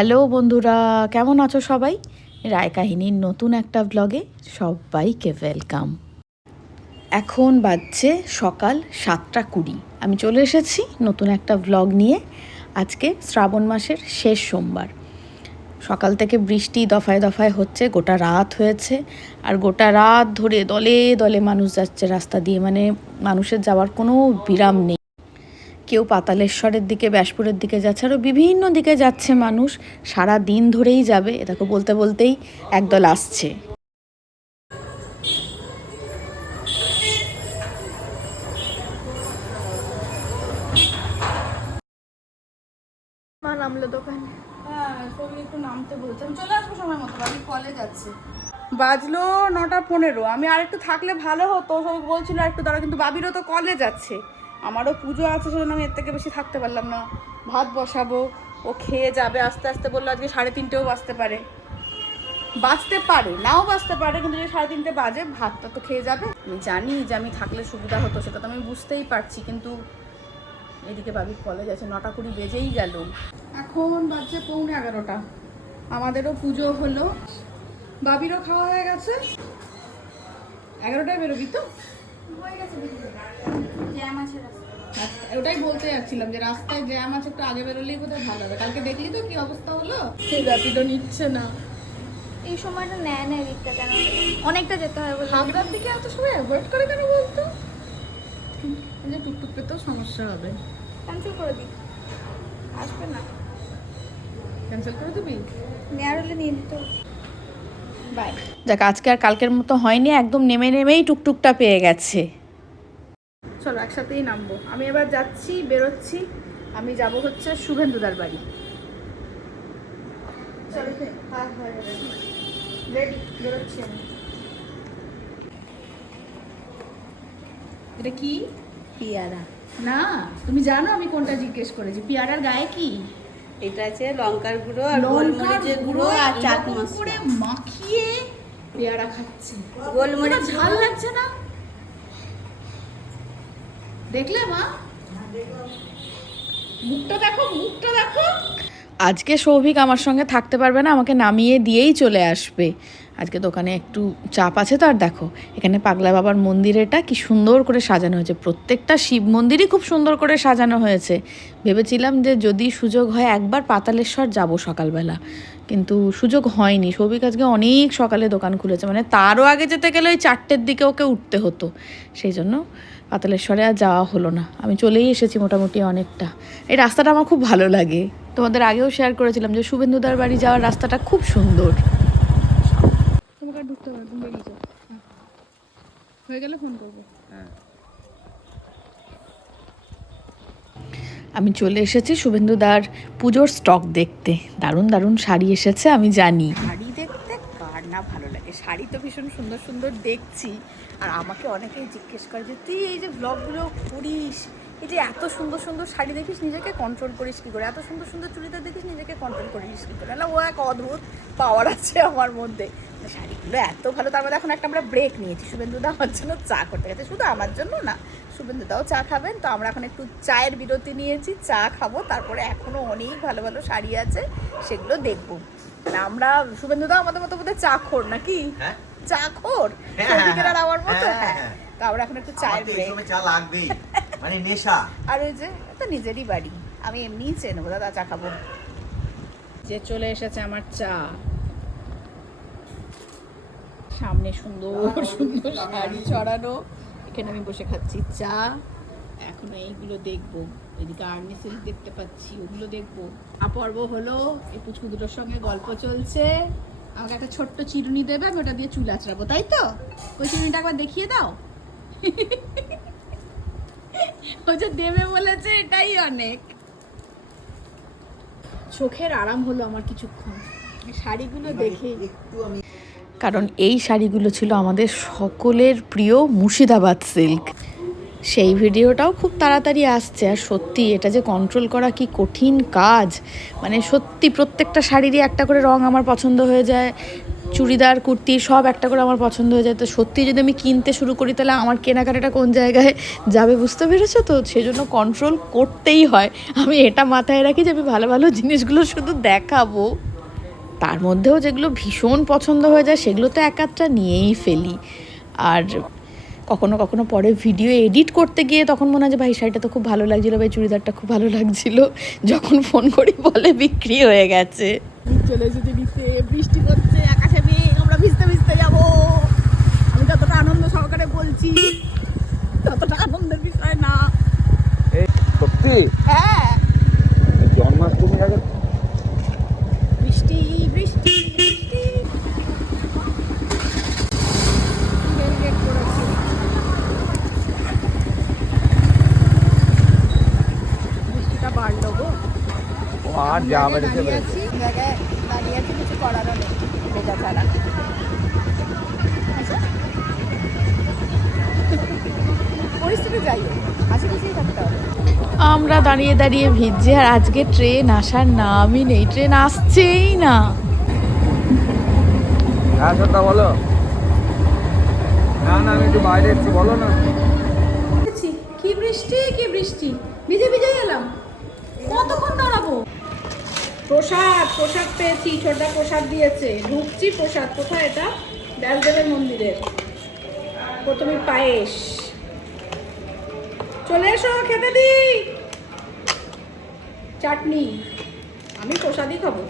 Hello বন্ধুরা, কেমন আছো সবাই? রায় কাহিনীর নতুন একটা ব্লগে সবাইকে ওয়েলকাম। এখন বাজছে সকাল 7:20। আমি চলে এসেছি নতুন একটা ব্লগ নিয়ে। আজকে শ্রাবণ মাসের শেষ সোমবার। সকাল থেকে বৃষ্টি দফায় দফায় হচ্ছে, গোটা রাত হয়েছে। আর গোটা রাত ধরে দলে দলে মানুষ যাচ্ছে রাস্তা দিয়ে, মানে মানুষের যাওয়ার কোনো বিরাম নেই। কেউ পাতালেশ্বরের দিকে, ব্যাসপুরের দিকে যাচ্ছে, আরও বিভিন্ন দিকে যাচ্ছে মানুষ। সারা দিন ধরেই যাবে। এটাকে বলতে বলতেই একদল আসছে। মা নামলো দোকানে। হ্যাঁ, সবই একটু নামতে বলছে। আমি চলে আসবো সময় মতো, বাড়ি কলেজ আছে। বাজলো 9:15। আমি আর একটু থাকলে ভালো হতো, সবাই বলছিল একটু দাঁড়া, কিন্তু বাবিরও তো কলেজ আছে, আমারও পুজো আছে, সেজন্য আমি এর থেকে বেশি থাকতে পারলাম না। ভাত বসাবো, ও খেয়ে যাবে আস্তে আস্তে। বললো আজকে 3:30ও বাজতে পারে, নাও বাজতে পারে, কিন্তু যদি 3:30 বাজে ভাতটা তো খেয়ে যাবে। আমি জানি যে আমি থাকলে সুবিধা হতো, সেটা তো আমি বুঝতেই পারছি, কিন্তু এদিকে বাবির কলেজ আছে। 9:20 বেজেই গেল। এখন বাজছে 11:15। আমাদেরও পুজো হলো, বাবিরও খাওয়া হয়ে গেছে। 11টায় বেরোবি তো? হয়ে গেছে, জ্যাম আছে রাস্তায়। ওটাই বলতে যাচ্ছিলাম যে রাস্তায় জ্যাম আছে, একটু আগে বেরোলেই বোধহয় ভালো হবে। কালকে দেখলি তো কি অবস্থা হলো, সেই র্যাপিডো নিচ্ছে না। এই সময়টা নেয় না এদিকটা, কেন অনেকটা যেতে হয় বলে। হাবড়ার দিকে এত সময় অ্যাভয়েড করে কেন বলতো? যে টুকটুক পেতেও সমস্যা হবে। ক্যান্সেল করে দিই, আসবে না। ক্যান্সেল করে দিবি? নেয়ার হলে নিয়ে নিতে। বাই। যাক, আজকে আর কালকের মতো হয়নি, একদম নেমে নেমেই টুকটুকটা পেয়ে গেছে। চলো একসাথেই নামবো। আমি এবার যাচ্ছি, বেরোচ্ছি। আমি যাব হচ্ছে শুভেন্দুদার বাড়ি। চলো, হ্যাঁ হয়ে গেছে, রেডি, বেরোচ্ছি আমি। এটা কি? পিয়ারা। না, তুমি জানো আমি কোনটা জিজ্ঞেস করেছি? পিয়ারার গায়ে কি? এটা আছে লঙ্কার গুঁড়ো আর গোলমরিচের গুঁড়ো আর চাট করে মশলা মাখিয়ে পেয়ারা খাচ্ছি। গোলমরিচ ঝাল লাগছে না? দেখলে মা, মুখটা দেখো, মুখটা দেখো। আজকে সৌভিক আমার সঙ্গে থাকতে পারবে না, আমাকে নামিয়ে দিয়েই চলে আসবে। আজকে দোকানে একটু চাপ আছে তো। আর দেখো এখানে পাগলা বাবার মন্দিরেটা কি সুন্দর করে সাজানো হয়েছে। প্রত্যেকটা শিব মন্দিরই খুব সুন্দর করে সাজানো হয়েছে। ভেবেছিলাম যে যদি সুযোগ হয় একবার পাতালেশ্বর যাব সকালবেলা, কিন্তু সুযোগ হয়নি। সৌভিক আজকে অনেক সকালে দোকান খুলেছে, মানে তারও আগে যেতে গেলে ওই 4টের দিকে ওকে উঠতে হতো। সেই জন্য পাতালেশ্বরে আর যাওয়া হলো না। আমি চলেই এসেছি মোটামুটি অনেকটা। এই রাস্তাটা আমার খুব ভালো লাগে। তোমাদের আগেও শেয়ার করেছিলাম যে শুভেন্দুদার বাড়ি যাওয়ার রাস্তাটা খুব সুন্দর। তোমাকে ঢুকতে পারবে, তুমি বেরিয়ে যাও। হয়ে গেলে ফোন করবো। আমি চলে এসেছি শুভেন্দুদার পুজোর স্টক দেখতে। দারুণ দারুণ শাড়ি এসেছে, আমি জানি। শাড়ি দেখতে কার না ভালো লাগে, শাড়ি তো ভীষণ সুন্দর সুন্দর দেখছি। আর আমাকে অনেকেই জিজ্ঞেস করে যে তুই এই যে ব্লগগুলো করিস, এই যে এত সুন্দর সুন্দর শাড়ি দেখিস, নিজেকে কন্ট্রোল করিস কী করে? এত সুন্দর সুন্দর চুড়িদার দেখিস, নিজেকে কন্ট্রোল করিস কী করে? না, ও এক অদ্ভুত পাওয়ার আছে আমার মধ্যে। শাড়িগুলো এত ভালো। তার মধ্যে এখন একটা আমরা ব্রেক নিয়েছি, শুভেন্দুদা আমার জন্য চা করতে গেছে। শুধু আমার জন্য না, শুভেন্দুদাও চা খাবেন, তো আমরা এখন একটু চায়ের বিরতি নিয়েছি, চা খাবো। তারপরে এখনও অনেক ভালো ভালো শাড়ি আছে, সেগুলো দেখবো। মানে আমরা, শুভেন্দুদা আমাদের মতো বোধহয় চা খোর নাকি? চা খোর আর আমার মতো। হ্যাঁ, তো আমরা এখন একটু চায়ের ব্রেক। চা লাগবেই, মানে নেশা। আর ওই যে তো নিজেরই বাড়ি, আমি এমনিই চেয়ে নেবো, দাদা চা খাবো। যে চলে এসেছে আমার চা। সামনে সুন্দর সুন্দর শাড়ি ছড়ানো, এখানে আমি বসে খাচ্ছি চা। এখন এইগুলো দেখবো, এদিকে আর্মি সিল্ক দেখতে পাচ্ছি, ওগুলো দেখবো। পর্ব হলো, এই পুচকু দুটোর সঙ্গে গল্প চলছে। আমাকে একটা ছোট্ট চিরুনি দেবে, আমি ওটা দিয়ে চুল আঁচড়াবো, তাই তো? ওই চিরুনিটা একবার দেখিয়ে দাও। ও যে দেবে বলেছে, এটাই অনেক। চোখের আরাম হলো আমার কিছুক্ষণ শাড়িগুলো দেখে। কারণ এই শাড়িগুলো ছিল আমাদের সকলের প্রিয় মুর্শিদাবাদ সিল্ক। সেই ভিডিওটাও খুব তাড়াতাড়ি আসছে। আর সত্যি এটা যে কন্ট্রোল করা কি কঠিন কাজ, মানে সত্যি প্রত্যেকটা শাড়িরই একটা করে রং আমার পছন্দ হয়ে যায়, চুড়িদার কুর্তি সব একটা করে আমার পছন্দ হয়ে যায়। তো সত্যি যদি আমি কিনতে শুরু করি তাহলে আমার কেনাকাটাটা কোন জায়গায় যাবে বুঝতে পেরেছো তো, সেজন্য কন্ট্রোল করতেই হয়। আমি এটা মাথায় রাখি যে আমি ভালো ভালো জিনিসগুলো শুধু দেখাবো, তার মধ্যেও যেগুলো ভীষণ পছন্দ হয়ে যায় সেগুলো তো এক আধটা নিয়েই ফেলি। আর কখনো কখনো পরে ভিডিও এডিট করতে গিয়ে তখন মনে হয় যে ভাই শাড়িটা তো খুব ভালো লাগছিলো, ভাই চুড়িদারটা খুব ভালো লাগছিলো, যখন ফোন করি বলে বিক্রি হয়ে গেছে। চলে এসেছি নিতে, বৃষ্টি পড়ছে, আকাশে মেঘ, আমরা ভিজতে ভিজতে যাবো। আমি যতটা আনন্দ সহকারে বলছি ততটা আনন্দের বিষয় না। সত্যি হ্যাঁ, জন্মাষ্টমীর আগে বৃষ্টি বৃষ্টি বৃষ্টি রেলগেট করেছে। বৃষ্টিটা বাড়লো গো, আর যা বেড়েছে দাঁড়িয়ে আছি, জায়গায় দাঁড়িয়ে আছি, কিছু করারও নেই ভেজা ছাড়া। আচ্ছা, পরিস্থিতি যাই হোক, আশেপাশেই থাকতে হবে। আমরা দাঁড়িয়ে দাঁড়িয়ে ভিজছি, আর আজকে ট্রেন আসার নামই নেই, ট্রেন আসছেই না। হ্যাঁ সত্যা বলো না, না আমি একটু বাইরে এসেছি, বলো না। কি বৃষ্টি কি বৃষ্টি, ভিজে ভিজে এলাম, কতক্ষণ দাঁড়াবো। প্রসাদ প্রসাদ পেয়েছি, ছোটটা প্রসাদ দিয়েছে, ঢুকছি প্রসাদ। কোথায় এটা? ব্যাসদেবের মন্দিরের। প্রথমে পায়েস, চলে এসো খেতে দি। চাটনি, আমি প্রসাদই খাবো।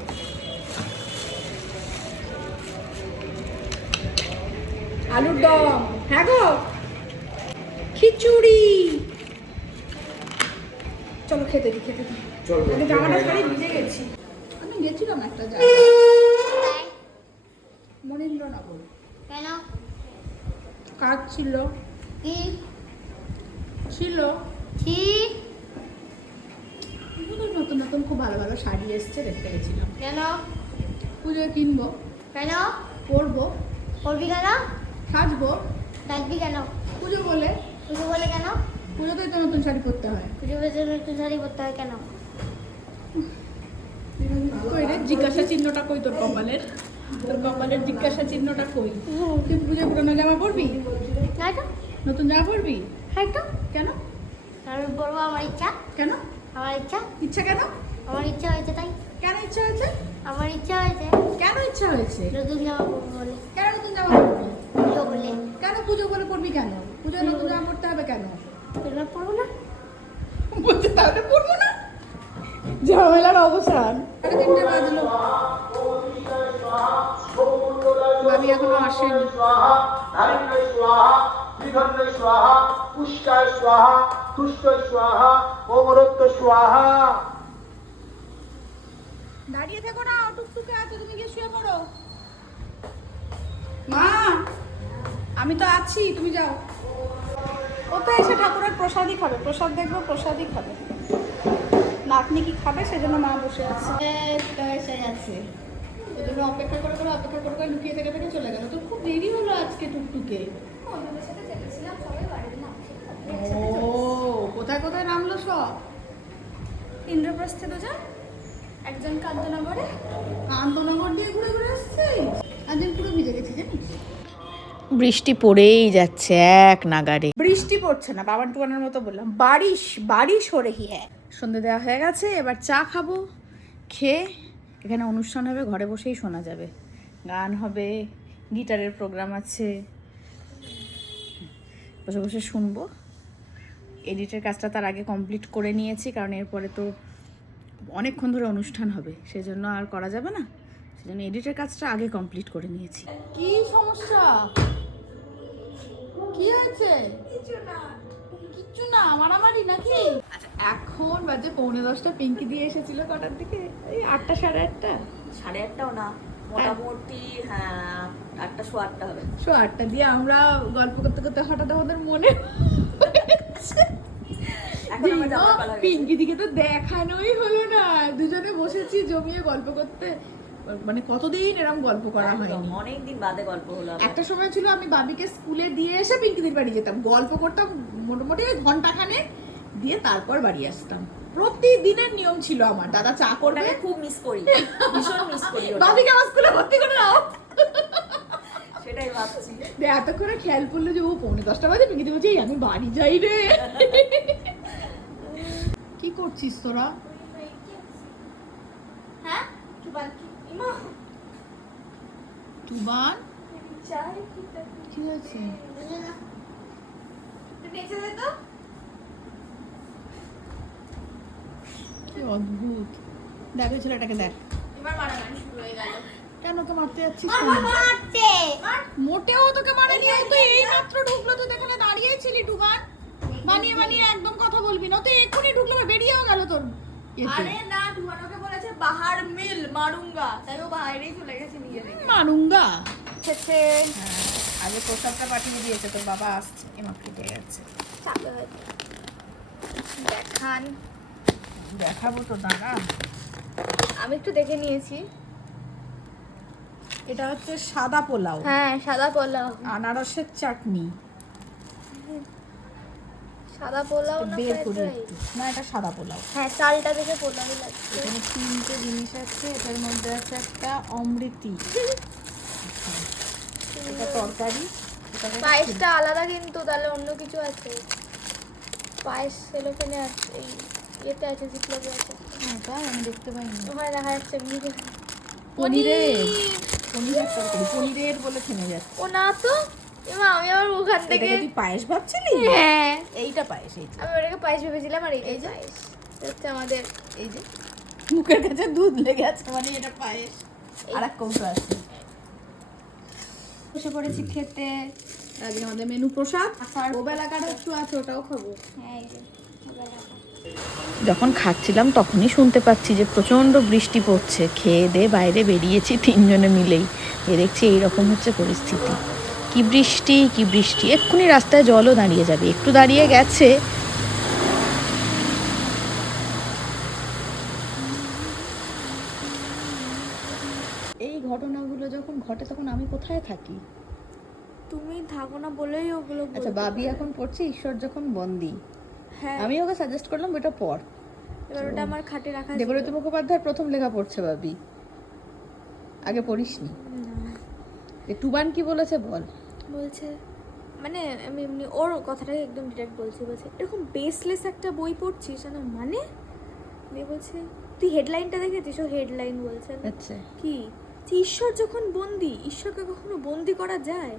আলুর দম, হ্যাঁ গো, খিচুড়ি। চলো খেতে দি খেতে দি। আমি জামাটা শাড়ি ভিজে গেছি। আমি গেছিলাম একটা জায়গায়, মনীন্দ্রনগর, কেন? কাজ ছিল কি ছিল কি? নতুন নতুন খুব ভালো ভালো শাড়ি এসছে, দেখতে গেছিলাম। কেন? পুজোয় কিনবো, কেন পরবো, করবি? কেন সাজবো, ডাকবি? কেন পুজো বলে। পুজো বলে? কেন পুজোতেই তো নতুন শাড়ি পরতে হয়। পুজো বলে নতুন শাড়ি পরতে হয় কেন? কই রে জিজ্ঞাসা চিহ্নটা কই তোর কপালের? তোর কপালের জিজ্ঞাসা চিহ্নটা কই? তুই পুজো পুরনো জামা পরবি? না তো, নতুন জামা পরবি? হ্যাঁ তো, কেন আমি পরবো, আমার ইচ্ছা। কেন আমার ইচ্ছা, ইচ্ছা কেন? আমার ইচ্ছা হয়েছে তাই। কেন ইচ্ছা হয়েছে? আমার ইচ্ছা হয়েছে কেন ইচ্ছা হয়েছে? নতুন জামা পরবো বলে, কেন নতুন জামা পরবি? পুজো বলে। কেন পুজো বলে পরবি কেন? পুজোয় নতুন জামা পরতে হবে কেন? তোমরা পরবো না? বলছে তাহলে পরবো না, ঝামেলার অবসান। 3:30 বাজলো, ভাবি এখনো আসেনি। ধারিণ্যে স্বাহা, বিঘন্নে স্বাহা, পুষ্টায় স্বাহা, তুষ্টয় স্বাহা, অমরত্ব স্বাহা। দাঁড়িয়ে থেকো না, টুকটুকে আছে, তুমি গিয়ে শুয়ে পড়ো। মা, আমি তো আছি, তুমি যাও। ও তো এসে ঠাকুরের প্রসাদই খাবে, প্রসাদ দেখবো, প্রসাদই খাবে। নাতনি কি খাবে সেজন্য মা বসে আছে। এসে গেছে, সেজন্য অপেক্ষা করে করে অপেক্ষা করে করে লুকিয়ে থেকে থেকে চলে গেল। তোর খুব দেরি হলো আজকে টুকটুকে। বন্ধুদের সাথে চেপেছিলাম, সবাই বাড়িতে না, ও কোথায় কোথায় নামলো সব? ইন্দ্রপ্রস্থে দুজন, একজন কান্তনগরে। কান্তনগর দিয়ে ঘুরে ঘুরে আসছে, আজ পুরো ভিজে গেছি জানিস। বৃষ্টি পড়েই যাচ্ছে এক নাগারে। বৃষ্টি পড়ছে না, বাবান টুয়ানের মতো বললাম, বারিশ বারিশ হো রহি হ্যায়। সন্ধে দেওয়া হয়ে গেছে, এবার চা খাবো, খেয়ে এখানে অনুষ্ঠান হবে, ঘরে বসেই শোনা যাবে, গান হবে, গিটারের প্রোগ্রাম আছে, বসে বসে শুনবো। এডিটের কাজটা তার আগে কমপ্লিট করে নিয়েছি, কারণ এরপরে তো অনেকক্ষণ ধরে অনুষ্ঠান হবে, সেজন্য আর করা যাবে না, সেজন্য এডিটের কাজটা আগে কমপ্লিট করে নিয়েছি। কি সমস্যা? কি হয়েছে? কিচ্ছু না, মারামারি নাকি? আচ্ছা, এখন বাজে 9:45, পিঙ্কি দিয়ে এসেছিল কটার দিকে? এই 8টা, 8:30। 8:30টাও না, মোটামুটি হ্যাঁ 8টা, 8:15 হবে। 8:30 দিয়ে আমরা গল্প করতে করতে হঠাৎ আমাদের মনে এখন আমার যাওয়ার পালা হয়ে গেছে। পিঙ্কি দিকে তো দেখানোই হলো না, দুজনে বসেছি জমিয়ে গল্প করতে, মানে কতদিন এরকম গল্প করা হয়নি। অনেকদিন বাদে গল্প হলো। একটা সময় ছিল আমি বাবিকে স্কুলে দিয়ে এসে পিঙ্কিদির বাড়ি যেতাম, গল্প করতাম মোটামুটি ঘন্টাখানেক, দিয়ে তারপর বাড়ি আসতাম। প্রতিদিনের নিয়ম ছিল আমার, দাদা চা করবে, ওটাকে খুব মিস করি, ভীষণ মিস করি ওটা। বাবিকে আমার স্কুলে ভর্তি করে দাও। ভাবছি এতক্ষণে খেয়াল পড়লো যে ও 9:45 বাজে, মিকিতে বলছি "এই আমি বাড়ি যাই রে।" কি করছিস তোরা? হ্যাঁ চুপান কি ইমা তুবান চাই কি কি হয়েছে? তুই বেঁচে দে তো। কি অদ্ভুত। দেখ ওই ছেলেটাকে দেখ। এবার মারামারি শুরু হয়ে গেল। কেন তো মারতে যাচ্ছিস? মারতে মোটেও তোকে মারেনি, ও তো এই মাত্র ঢুকলো, তুই এখানে দাঁড়িয়েছিলি টুবান। বানিয়ে বানিয়ে একদম কথা বলবি না, তুই এক্ষুনি ঢুকলো, বেরিয়েও গেল তোর ইয়েতে। আরে না ঢুকানোকে বলেছে বাহার মিল মারুঙ্গা, তাই ও বাইরেই চলে গেছে নিজে থেকে। মারুঙ্গা। ছেছে আগে প্রসাদটা পাঠিয়ে দিয়েছে, তোর বাবা আসছে, এমা কেটে গেছে। চালু হয়েছে দেখান। দেখাবো তো, দাঁড়া। আমি একটু দেখে নিয়েছি। এটা হচ্ছে সাদা পোলাও, হ্যাঁ সাদা পোলাও। আনারসের চাটনি। সাদা পোলাও না বের fried করি rice? একটু। না, এটা সাদা পোলাও। হ্যাঁ চালটা দেখে পোলাওই লাগছে। এখানে 3টে জিনিস আছে, এটার মধ্যে আছে একটা অমৃতি, এটা তরকারি, এটা হচ্ছে পায়েসটা আলাদা কিন্তু, তাহলে অন্য কিছু আছে। পায়েস সেলোফেনে আছে, এই ইয়েতে আছে, জিপলকে আছে। এটা আমি দেখতে পাইনি। ওখানে দেখা যাচ্ছে পনিরের, পনিরের তরকারি, পনিরের বলে থেমে যাচ্ছে। ও না তো এমা, আমি আবার ওখান থেকে এটাকে তুই পায়েস ভাবছিলি? হ্যাঁ এইটা পায়েস, এই যে। আমি ওটাকে পায়েস ভেবেছিলাম, আর এই যে পায়েস এটা হচ্ছে আমাদের। এই যে মুখের কাছে দুধ লেগে আছে, মানে এটা পায়েস। আর এক কৌটো আছে। বসে পড়েছি খেতে। আজকে আমাদের মেনু প্রসাদ, আর ওবেলাকার একটু আছে, ওটাও খাবো। হ্যাঁ এই যে ওবেলাকার। যখন খাচ্ছিলাম তখনই শুনতে পাচ্ছি যে প্রচণ্ড বৃষ্টি পড়ছে। খেয়ে দিয়ে বাইরে বেরিয়েছি 3 জনে মিলেই, এ দেখছি এইরকম হচ্ছে পরিস্থিতি। কি বৃষ্টি, কি বৃষ্টি, এক্ষুনি রাস্তায় জলও দাঁড়িয়ে যাবে। একটু দাঁড়িয়ে গেছে। এই ঘটনাগুলো যখন ঘটে তখন আমি কোথায় থাকি? তুমি থাকো না বলেই ওগুলো আচ্ছা, বাবি এখন পড়ছে ঈশ্বর যখন বন্দি। হ্যাঁ আমি ওকে সাজেস্ট করলাম ওটা পড়। এবার ওটা আমার খাটে রাখা ছিল। দেবব্রত মুখোপাধ্যায়ের প্রথম লেখা পড়ছে বাবি, আগে পড়িসনি। টুবান কি বলেছে বল? বলছে মানে আমি এমনি ওর কথাটাকে একদম ডিরেক্ট বলছি, বলছে এরকম বেসলেস একটা বই পড়ছিস না, মানে দিয়ে বলছে তুই হেডলাইনটা দেখেছিস? ও হেডলাইন বলছে না। আচ্ছা, কি যে ঈশ্বর যখন বন্দি, ঈশ্বরকে কখনো বন্দি করা যায়?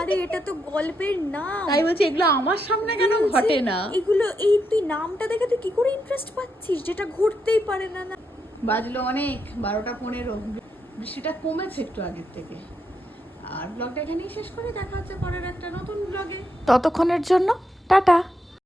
আরে এটা তো গল্পের নাম। তাই বলছি এগুলো আমার সামনে কেন বলছে, ঘটে না? এগুলো এই তুই নামটা দেখে তুই কি করে ইন্টারেস্ট পাচ্ছিস, যেটা ঘটতেই পারে না। না বাজলো অনেক, 12টা 15। বৃষ্টিটা কমেছে একটু আগের থেকে। আর ব্লগটা এখানেই শেষ করে, দেখা হচ্ছে পরের একটা নতুন ব্লগে। ততক্ষণের জন্য টাটা।